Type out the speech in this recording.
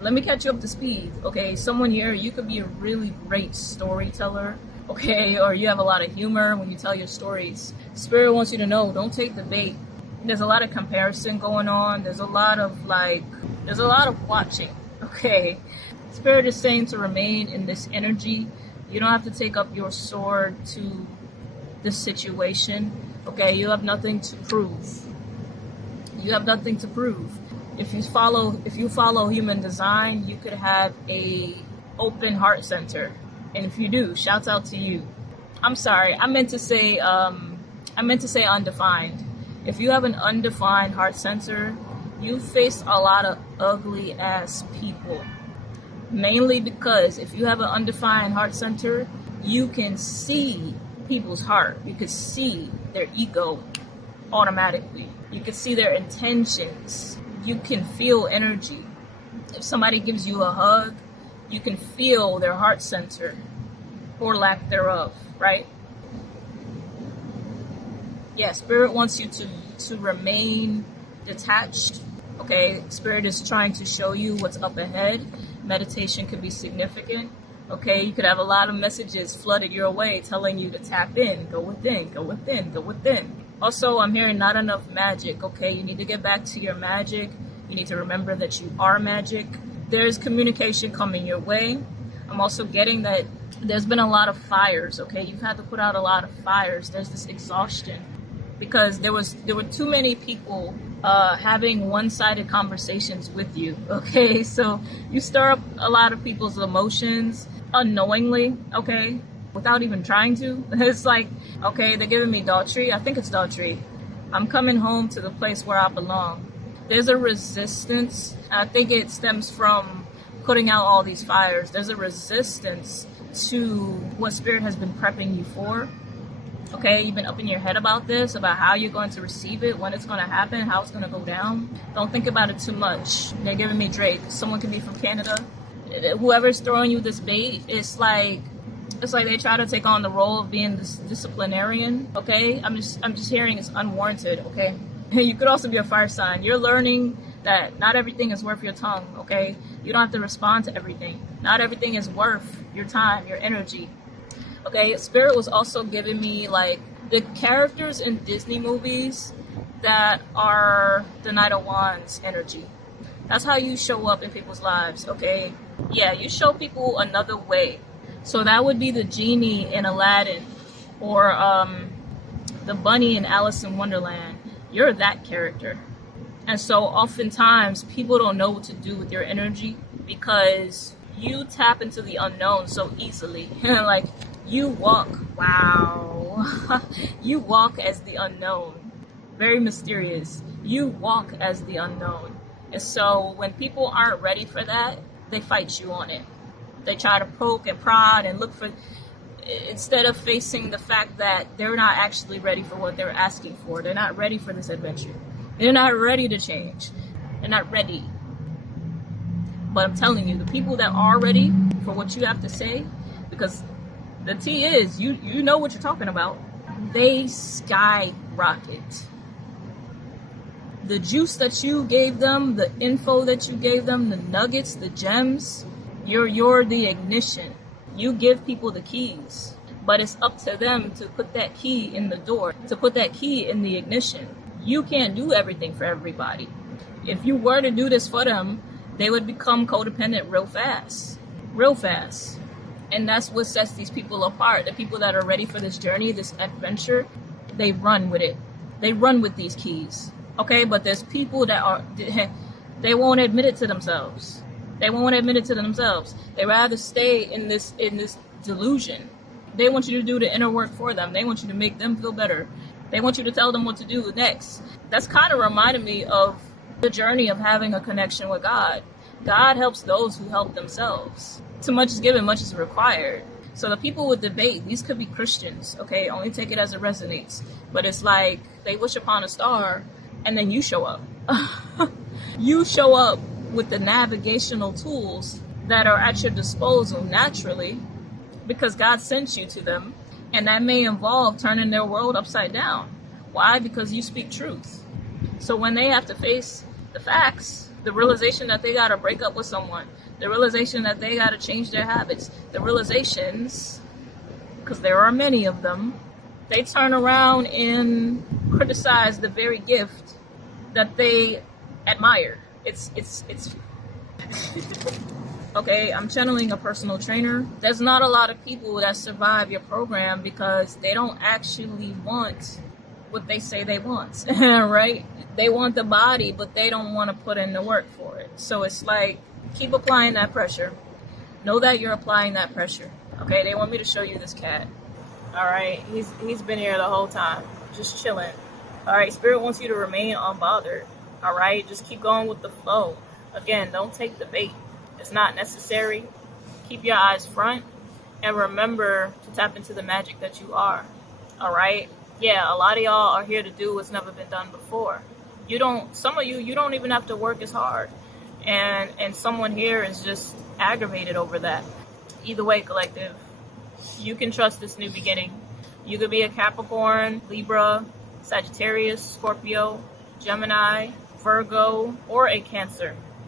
Let me catch you up to speed. Okay, someone here, you could be a really great storyteller. Okay, or you have a lot of humor when you tell your stories. Spirit wants you to know, don't take the bait. There's a lot of comparison going on. There's a lot of watching. Okay, Spirit is saying to remain in this energy. You don't have to take up your sword to this situation. Okay, you have nothing to prove. You have nothing to prove. If you follow human design, you could have a open heart center. And if you do, shouts out to you. I'm sorry, I meant to say undefined. If you have an undefined heart center, you face a lot of ugly ass people. Mainly because if you have an undefined heart center, you can see people's heart. You can see their ego automatically. You can see their intentions. You can feel energy. If somebody gives you a hug, you can feel their heart center or lack thereof, right? Yeah, Spirit wants you to remain detached. Okay, Spirit is trying to show you what's up ahead. Meditation could be significant. Okay, you could have a lot of messages flooded your way telling you to tap in, go within, go within, go within. Also, I'm hearing not enough magic. Okay, you need to get back to your magic. You need to remember that you are magic. There's communication coming your way. I'm also getting that there's been a lot of fires. Okay, you've had to put out a lot of fires. There's this exhaustion because there were too many people having one-sided conversations with you. Okay, so you stir up a lot of people's emotions unknowingly. Okay, without even trying to. It's like, okay, they're giving me Daughtry. I think it's Daughtry. I'm coming home to the place where I belong. There's a resistance. I think it stems from putting out all these fires. There's a resistance to what Spirit has been prepping you for. Okay, you've been up in your head about this, about how you're going to receive it, when it's going to happen, how it's going to go down. Don't think about it too much. They're giving me Drake. Someone could be from Canada. Whoever's throwing you this bait, it's like they try to take on the role of being this disciplinarian. Okay, I'm just hearing it's unwarranted. Okay, you could also be a fire sign. You're learning that not everything is worth your tongue. Okay, you don't have to respond to everything. Not everything is worth your time, your energy. Okay, Spirit was also giving me like the characters in Disney movies that are the Knight of Wands energy. That's how you show up in people's lives, okay? Yeah, you show people another way. So that would be the genie in Aladdin or the bunny in Alice in Wonderland. You're that character. And so oftentimes people don't know what to do with your energy because you tap into the unknown so easily. Like, you walk, wow, you walk as the unknown. Very mysterious. You walk as the unknown. And so when people aren't ready for that, they fight you on it. They try to poke and prod and look for, instead of facing the fact that they're not actually ready for what they're asking for. They're not ready for this adventure. They're not ready to change. They're not ready. But I'm telling you, the people that are ready for what you have to say, because the T is, you know what you're talking about, they skyrocket. The juice that you gave them, the info that you gave them, the nuggets, the gems, you're the ignition. You give people the keys, but it's up to them to put that key in the door, to put that key in the ignition. You can't do everything for everybody. If you were to do this for them, they would become codependent real fast. Real fast. And that's what sets these people apart. The people that are ready for this journey, this adventure, they run with it. They run with these keys. Okay, but there's people that are, they won't admit it to themselves. They won't admit it to themselves. They rather stay in this delusion. They want you to do the inner work for them. They want you to make them feel better. They want you to tell them what to do next. That's kind of reminded me of the journey of having a connection with God. God helps those who help themselves. Too much is given, much is required. So the people with debate, these could be Christians, okay? Only take it as it resonates. But it's like they wish upon a star and then you show up. You show up with the navigational tools that are at your disposal naturally because God sent you to them. And that may involve turning their world upside down. Why? Because you speak truth. So when they have to face the facts, The realization that they got to break up with someone. The realization that they got to change their habits. The realizations, because there are many of them, they turn around and criticize the very gift that they admire. It's okay, I'm channeling a personal trainer. There's not a lot of people that survive your program because they don't actually want what they say they want, right? They want the body, but they don't want to put in the work for it. So it's like, keep applying that pressure. Know that you're applying that pressure. Okay, they want me to show you this cat. All right, he's been here the whole time, just chilling. All right, Spirit wants you to remain unbothered. All right, just keep going with the flow. Again, don't take the bait. It's not necessary. Keep your eyes front and remember to tap into the magic that you are. All right? Yeah, a lot of y'all are here to do what's never been done before. Some of you don't even have to work as hard. And someone here is just aggravated over that. Either way, collective, you can trust this new beginning. You could be a Capricorn, Libra, Sagittarius, Scorpio, Gemini, Virgo, or a Cancer.